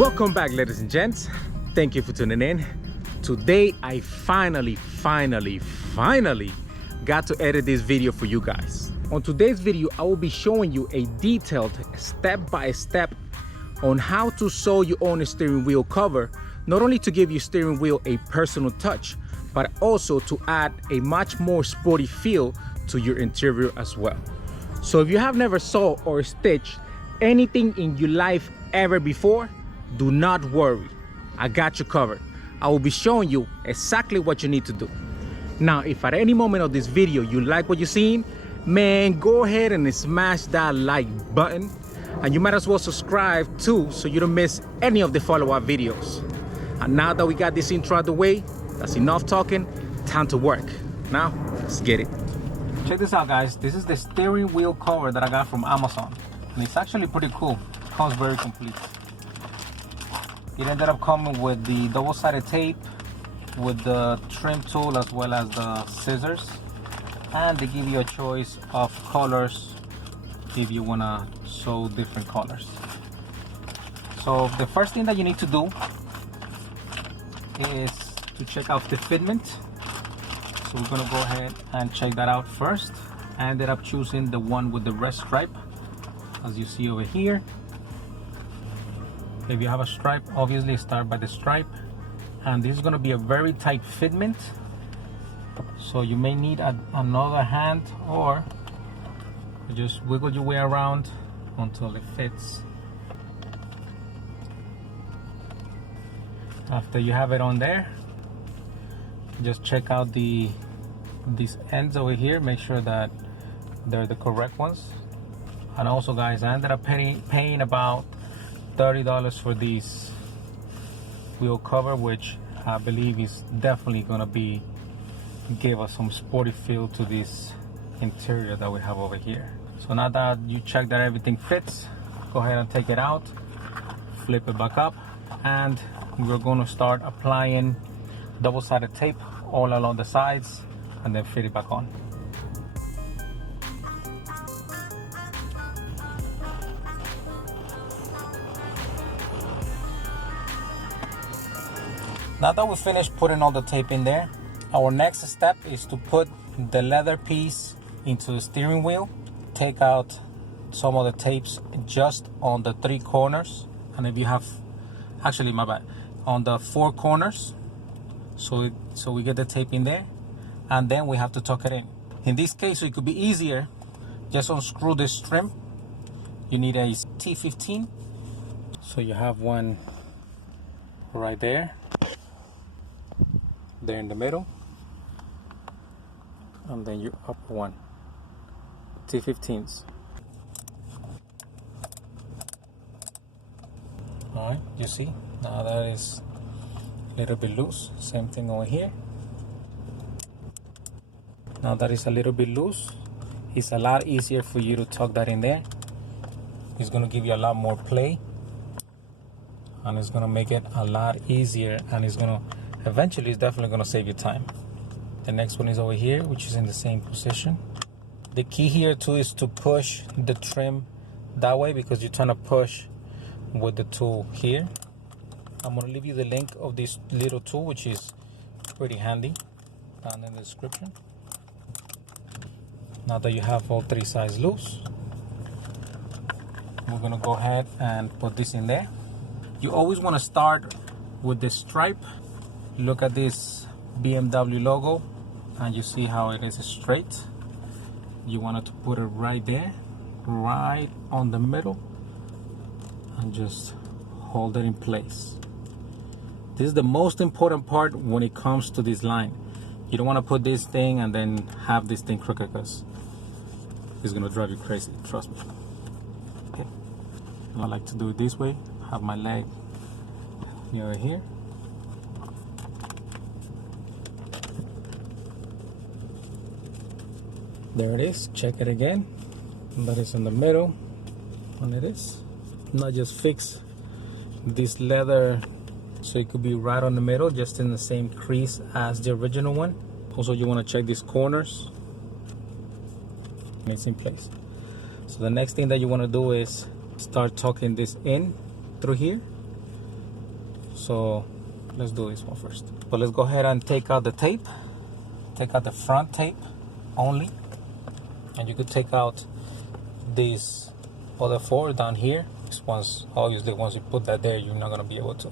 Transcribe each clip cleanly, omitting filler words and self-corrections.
Welcome back, ladies and gents. Thank you for tuning in. Today I finally got to edit this video for you guys. On today's video I will be showing you a detailed step-by-step on how to sew your own steering wheel cover, not only to give your steering wheel a personal touch, but also to add a much more sporty feel to your interior as well. So if you have never sewed or stitched anything in your life ever before, do not worry, I got you covered. I will be showing you exactly what you need to do. Now, if at any moment of this video you like what you're seeing, man, go ahead and smash that like button, and you might as well subscribe too so you don't miss any of the follow-up videos. And now that we got this intro out of the way, that's enough talking, time to work. Now, let's get it. Check this out, guys. This is the steering wheel cover that I got from Amazon, and it's actually pretty cool. It comes very complete. It ended up coming with the double-sided tape, with the trim tool, as well as the scissors, and they give you a choice of colors if you want to sew different colors. So the first thing that you need to do is to check out the fitment. So we're going to go ahead and check that out first. I ended up choosing the one with the red stripe, as you see over here. If you have a stripe, obviously start by the stripe, and this is going to be a very tight fitment, so you may need another hand, or just wiggle your way around until it fits. After you have it on there, just check out these ends over here, make sure that they're the correct ones. And also, guys, I ended up paying about $30 for these wheel cover, which I believe is definitely gonna give us some sporty feel to this interior that we have over here. So now that you check that everything fits, go ahead and take it out, flip it back up, and we're gonna start applying double-sided tape all along the sides and then fit it back on. Now that we finished putting all the tape in there, our next step is to put the leather piece into the steering wheel. Take out some of the tapes just on the 3 corners, and if you have, actually my bad, on the 4 corners, so we get the tape in there, and then we have to tuck it in. In this case, it could be easier, just unscrew this trim. You need a T15, so you have one right there in the middle, and then your upper one, T15s. Alright, you see, now that is a little bit loose. Same thing over here. Now that is a little bit loose, it's a lot easier for you to tuck that in there. It's going to give you a lot more play, and it's going to make it a lot easier, and it's going to eventually, it's definitely going to save you time. The next one is over here, which is in the same position. The key here too is to push the trim that way, because you're trying to push with the tool here. I'm going to leave you the link of this little tool, which is pretty handy, down in the description. Now that you have all 3 sides loose, we're going to go ahead and put this in there. You always want to start with the stripe. Look at this BMW logo, and you see how it is straight. You want to put it right there, right on the middle, and just hold it in place. This is the most important part when it comes to this line. You don't want to put this thing and then have this thing crooked, because it's going to drive you crazy, trust me. Okay, I like to do it this way. Have my leg over here. There it is. Check it again. That is in the middle, and it is. Now just fix this leather so it could be right on the middle, just in the same crease as the original one. Also, you want to check these corners, and it's in place. So the next thing that you want to do is start tucking this in through here, So let's do this one first. But let's go ahead and take out the tape. Take out the front tape only. And you could take out these other four down here. This one's obviously, once you put that there, you're not gonna be able to.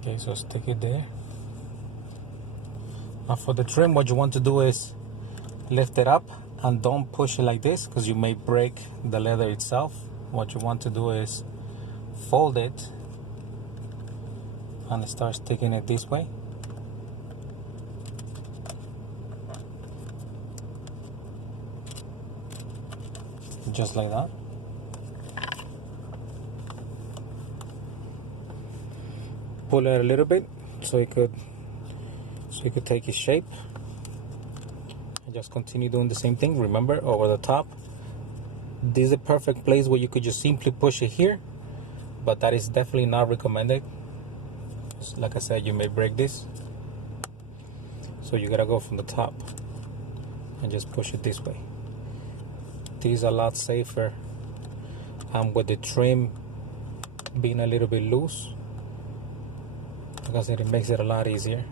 Okay, so stick it there. Now for the trim, what you want to do is lift it up and don't push it like this, because you may break the leather itself. What you want to do is fold it and start sticking it this way. Just like that. Pull it a little bit so it could take its shape. And just continue doing the same thing. Remember, over the top. This is a perfect place where you could just simply push it here, but that is definitely not recommended. Like I said, you may break this. So you gotta go from the top and just push it this way. This is a lot safer, and with the trim being a little bit loose, because it makes it a lot easier.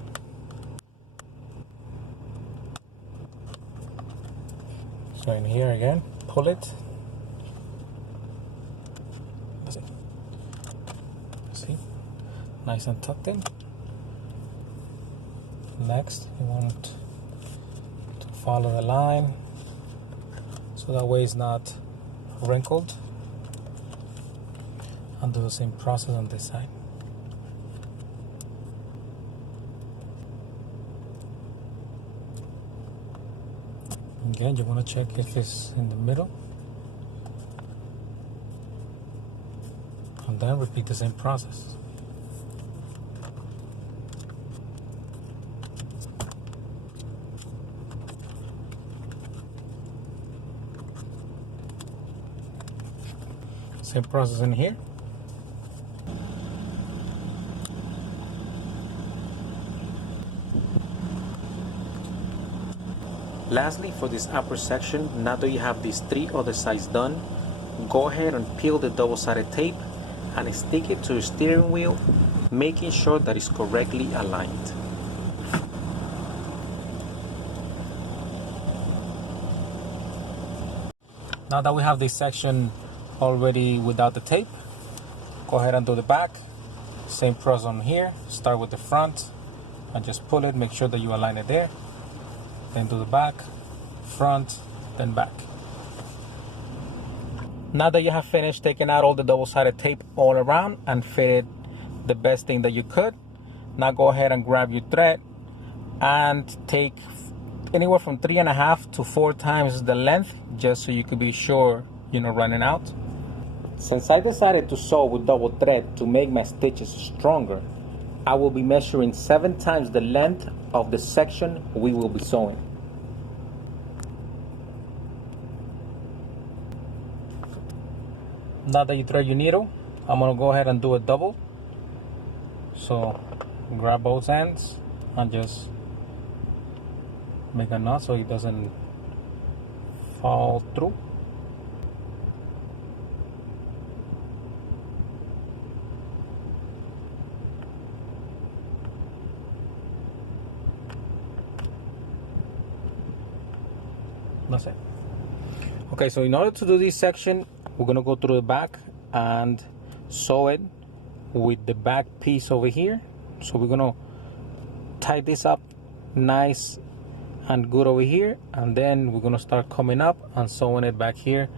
So in here again, pull it. See? Nice and tucked in. Next, you want to follow the line, so that way it's not wrinkled. And do the same process on this side. Again, you want to check if it's in the middle. And then repeat the same process. Same process in here. Lastly, for this upper section, now that you have these three other sides done, go ahead and peel the double-sided tape and stick it to your steering wheel, making sure that it's correctly aligned. Now that we have this section already without the tape, go ahead and do the back. Same process on here. Start with the front and just pull it, make sure that you align it there. Then do the back, front, then back. Now that you have finished taking out all the double-sided tape all around and fitted the best thing that you could, now go ahead and grab your thread and take anywhere from 3.5 to 4 times the length, just so you could be sure you're not running out. Since I decided to sew with double thread to make my stitches stronger, I will be measuring 7 times the length of the section we will be sewing. Now that you thread your needle, I'm going to go ahead and do a double. So grab both ends and just make a knot so it doesn't fall through. That's it. Okay, so in order to do this section, we're gonna go through the back and sew it with the back piece over here. So we're gonna tie this up nice and good over here, and then we're gonna start coming up and sewing it back here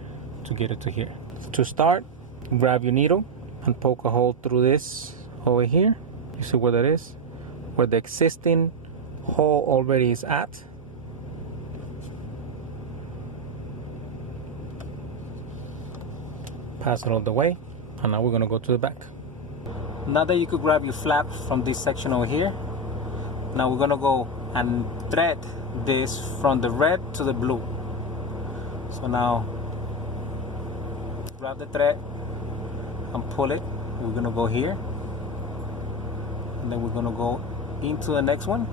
to get it to here. To start, grab your needle and poke a hole through this over here. You see where that is? Where the existing hole already is at. Pass it all the way, and now we're gonna go to the back. Now that you could grab your flaps from this section over here, now we're gonna go and thread this from the red to the blue. So now grab the thread and pull it. We're gonna go here, and then we're gonna go into the next one.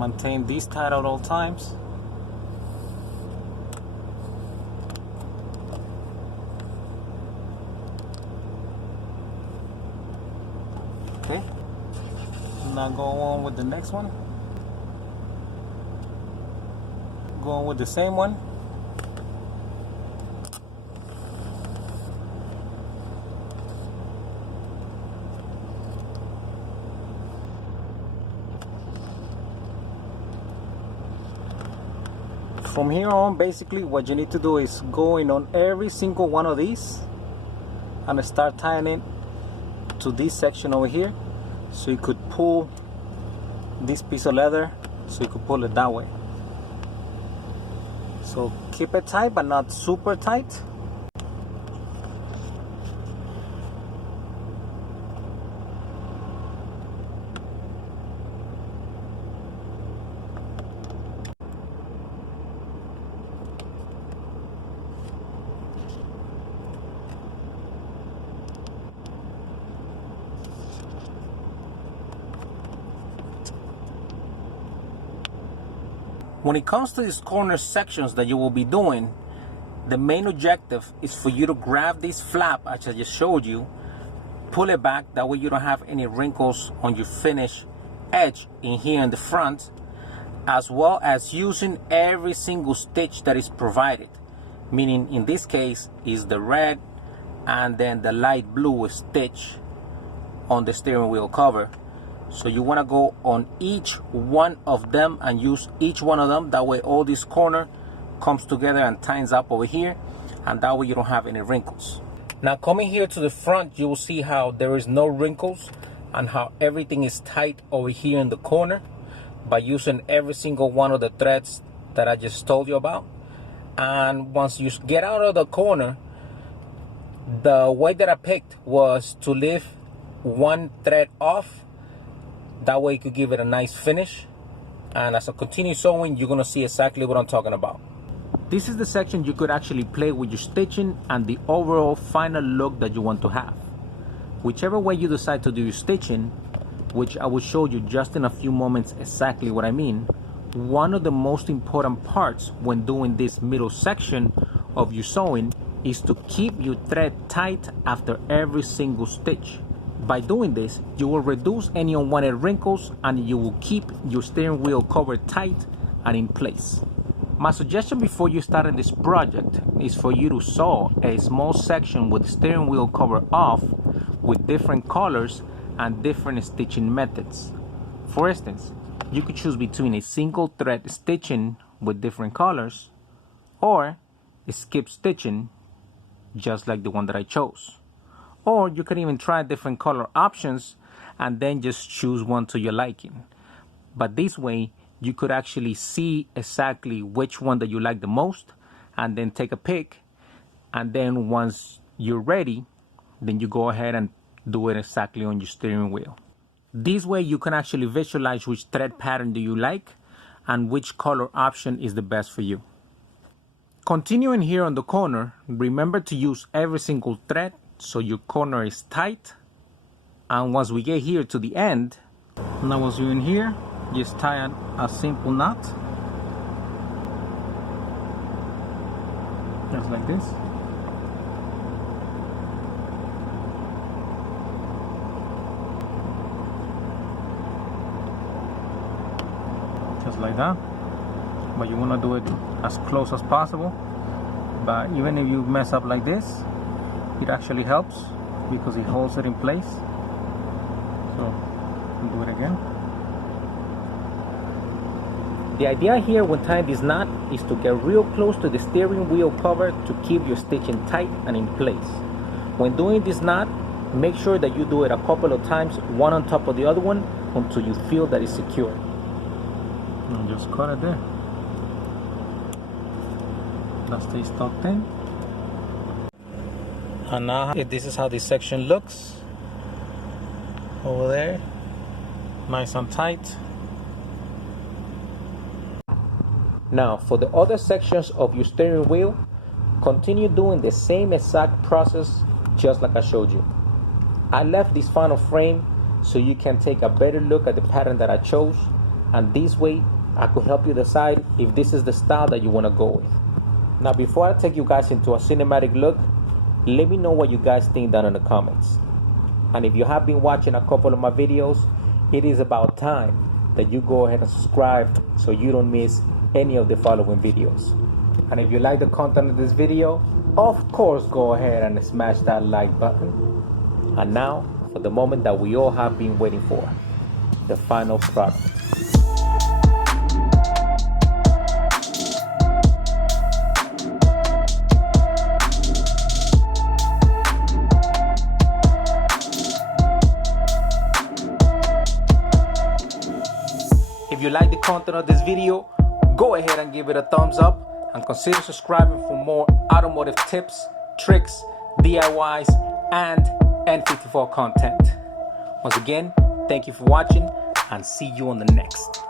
Maintain this tight at all times. Okay, now go on with the next one. Go on with the same one. From here on, basically what you need to do is go in on every single one of these and start tying it to this section over here, so you could pull this piece of leather, so you could pull it that way. So keep it tight, but not super tight. When it comes to these corner sections that you will be doing, the main objective is for you to grab this flap, as I just showed you, pull it back, that way you don't have any wrinkles on your finished edge in here in the front, as well as using every single stitch that is provided, meaning in this case is the red and then the light blue stitch on the steering wheel cover. So you want to go on each one of them and use each one of them, that way all this corner comes together and ties up over here, and that way you don't have any wrinkles. Now coming here to the front, you will see how there is no wrinkles and how everything is tight over here in the corner by using every single one of the threads that I just told you about. And once you get out of the corner, the way that I picked was to leave one thread off. That way you could give it a nice finish. And as I continue sewing, you're gonna see exactly what I'm talking about. This is the section you could actually play with your stitching and the overall final look that you want to have. Whichever way you decide to do your stitching, which I will show you just in a few moments exactly what I mean, one of the most important parts when doing this middle section of your sewing is to keep your thread tight after every single stitch. By doing this, you will reduce any unwanted wrinkles and you will keep your steering wheel cover tight and in place. My suggestion before you start this project is for you to sew a small section with the steering wheel cover off with different colors and different stitching methods. For instance, you could choose between a single thread stitching with different colors or skip stitching just like the one that I chose. Or you can even try different color options and then just choose one to your liking. But this way, you could actually see exactly which one that you like the most and then take a pick. And then once you're ready, then you go ahead and do it exactly on your steering wheel. This way, you can actually visualize which thread pattern do you like and which color option is the best for you. Continuing here on the corner, remember to use every single thread so your corner is tight. And once we get here to the end, now once you're in here, just tie a simple knot, just like this. Just like that. But you want to do it as close as possible. But even if you mess up like this, it actually helps because it holds it in place. So I'll do it again. The idea here when tying this knot is to get real close to the steering wheel cover to keep your stitching tight and in place. When doing this knot, make sure that you do it a couple of times, one on top of the other one, until you feel that it's secure. And just cut it there. That stays tucked in. And now this is how this section looks over there, nice and tight. Now for the other sections of your steering wheel, continue doing the same exact process just like I showed you. I left this final frame so you can take a better look at the pattern that I chose, And this way, I could help you decide if this is the style that you want to go with. Now, before I take you guys into a cinematic look, let me know what you guys think down in the comments. And if you have been watching a couple of my videos, it is about time that you go ahead and subscribe so you don't miss any of the following videos. And if you like the content of this video, of course go ahead and smash that like button. And now for the moment that we all have been waiting for, the final product. If you like the content of this video, go ahead and give it a thumbs up and consider subscribing for more automotive tips, tricks, DIYs, and N54 content. Once again, thank you for watching and see you on the next.